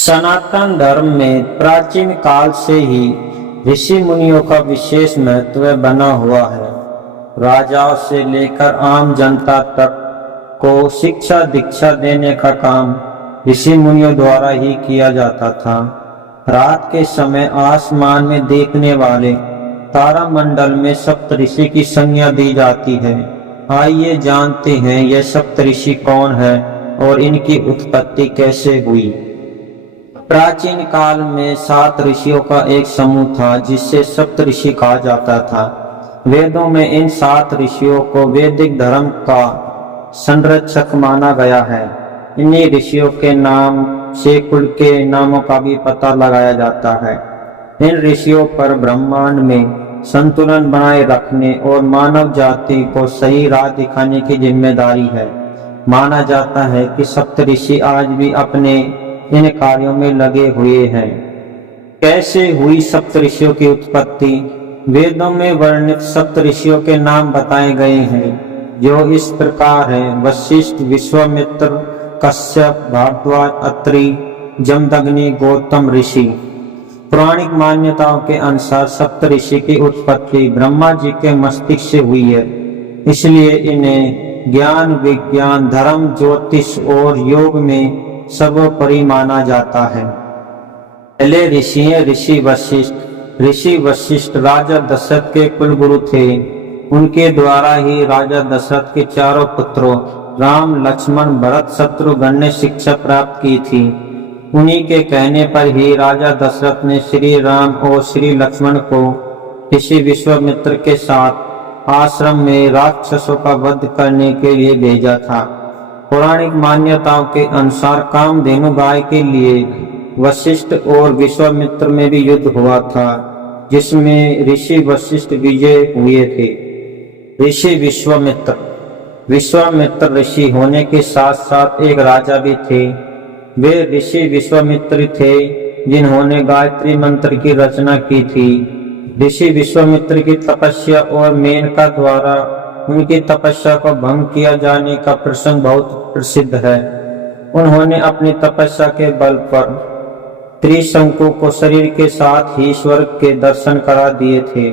सनातन धर्म में प्राचीन काल से ही ऋषि मुनियों का विशेष महत्व बना हुआ है। राजाओं से लेकर आम जनता तक को शिक्षा दीक्षा देने का काम ऋषि मुनियों द्वारा ही किया जाता था। रात के समय आसमान में देखने वाले तारामंडल में सप्तऋषि की संज्ञा दी जाती है। आइए जानते हैं यह सप्तऋषि कौन है और इनकी उत्पत्ति कैसे हुई। प्राचीन काल में 7 ऋषियों का एक समूह था जिसे सप्तऋषि कहा जाता था। वेदों में इन 7 ऋषियों को वैदिक धर्म का संरक्षक माना गया है। इन्हीं ऋषियों के नाम से कुल के नामों का भी पता लगाया जाता है। इन ऋषियों पर ब्रह्मांड में संतुलन बनाए रखने और मानव जाति को सही राह दिखाने की जिम्मेदारी है। माना जाता है कि सप्तऋषि आज भी अपने इन कार्यों में लगे हुए हैं। कैसे हुई सप्तऋषियों की उत्पत्ति? वेदों में वर्णित सप्तऋषियों के नाम बताए गए हैं जो इस प्रकार हैं: वशिष्ठ, विश्वामित्र, कश्यप, भारद्वाज, अत्रि, जमदग्नि, गौतम ऋषि। पौराणिक मान्यताओं के अनुसार सप्तऋषि की उत्पत्ति ब्रह्मा जी के मस्तिष्क से हुई है। इसलिए इन्हें ज्ञान, विज्ञान, धर्म, ज्योतिष और योग में सर्वोपरि माना जाता है। पहले ऋषि हैं ऋषि वशिष्ठ। ऋषि वशिष्ठ राजा दशरथ के कुलगुरु थे। उनके द्वारा ही राजा दशरथ के चारों पुत्रों राम, लक्ष्मण, भरत, शत्रुघ्न ने शिक्षा प्राप्त की थी। उन्हीं के कहने पर ही राजा दशरथ ने श्री राम और श्री लक्ष्मण को ऋषि विश्वामित्र के साथ आश्रम में राक्षसों का वध करने के लिए भेजा था। पौराणिक मान्यताओं के अनुसार कामधेनु गाय के लिए वशिष्ठ और विश्वामित्र में भी युद्ध हुआ था, जिसमें ऋषि वशिष्ठ विजय हुए थे। ऋषि विश्वामित्र ऋषि होने के साथ साथ एक राजा भी थे। वे ऋषि विश्वामित्र थे जिन्होंने गायत्री मंत्र की रचना की थी। ऋषि विश्वामित्र की तपस्या और मेनका द्वारा उनकी तपस्या को भंग किया जाने का प्रसंग बहुत प्रसिद्ध है। उन्होंने अपनी तपस्या के बल पर त्रिशंकु को शरीर के साथ ही स्वर्ग के दर्शन करा दिए थे।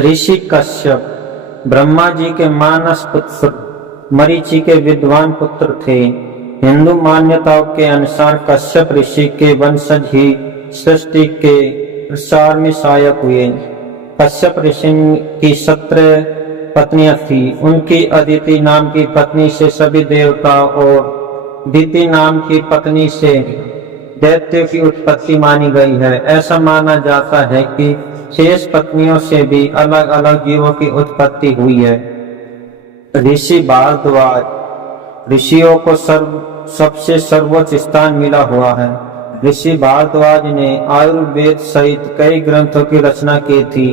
ऋषि कश्यप ब्रह्मा जी के मानस पुत्र, मरीचि के विद्वान पुत्र थे। हिंदू मान्यताओं के अनुसार कश्यप ऋषि के वंशज ही सृष्टि के प्रसार में सहायक हुए। कश्यप ऋषि की 17 पत्नियां थी। उनकी अदिति नाम की पत्नी से सभी देवताओं और दिति नाम की पत्नी से दैत्यों की उत्पत्ति मानी गई है। ऐसा माना जाता है कि शेष पत्नियों से भी अलग अलग जीवों की उत्पत्ति हुई है। ऋषि भारद्वाज ऋषियों को सबसे सर्वोच्च स्थान मिला हुआ है। ऋषि भारद्वाज ने आयुर्वेद सहित कई ग्रंथों की रचना की थी।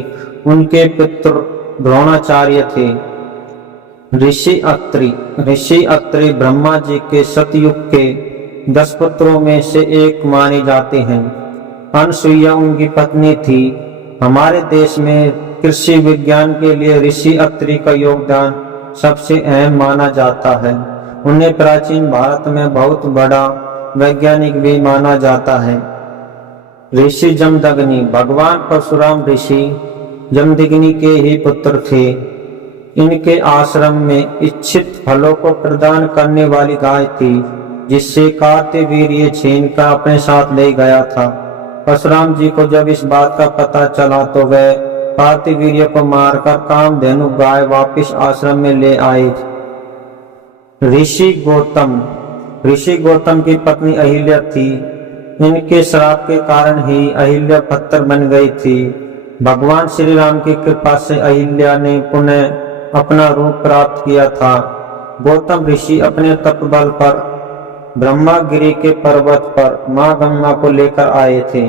उनके पुत्र द्रोणाचार्य थे। ऋषि अत्रि ब्रह्मा जी के सतयुग के 10 पुत्रों में से एक माने जाते हैं। अनसुईया उनकी पत्नी थी। हमारे देश में कृषि विज्ञान के लिए ऋषि अत्रि का योगदान सबसे अहम माना जाता है। उन्हें प्राचीन भारत में बहुत बड़ा वैज्ञानिक भी माना जाता है। ऋषि जमदग्नि भगवान परशुराम ऋषि जमदग्नि के ही पुत्र थे। इनके आश्रम में इच्छित फलों को प्रदान करने वाली गाय थी, जिससे कार्तवीर्य छीनकर अपने साथ ले गया था। परशुराम जी को जब इस बात का पता चला तो वह कार्तवीर्य को मारकर कामधेनु गाय वापिस आश्रम में ले आए। ऋषि गौतम की पत्नी अहिल्या थी। इनके श्राप के कारण ही अहिल्या पत्थर बन गई थी। भगवान श्री राम की कृपा से अहिल्या ने पुनः अपना रूप प्राप्त किया था। गौतम ऋषि अपने तपबल पर ब्रह्मागिरि के पर्वत पर मां गंगा को लेकर आए थे।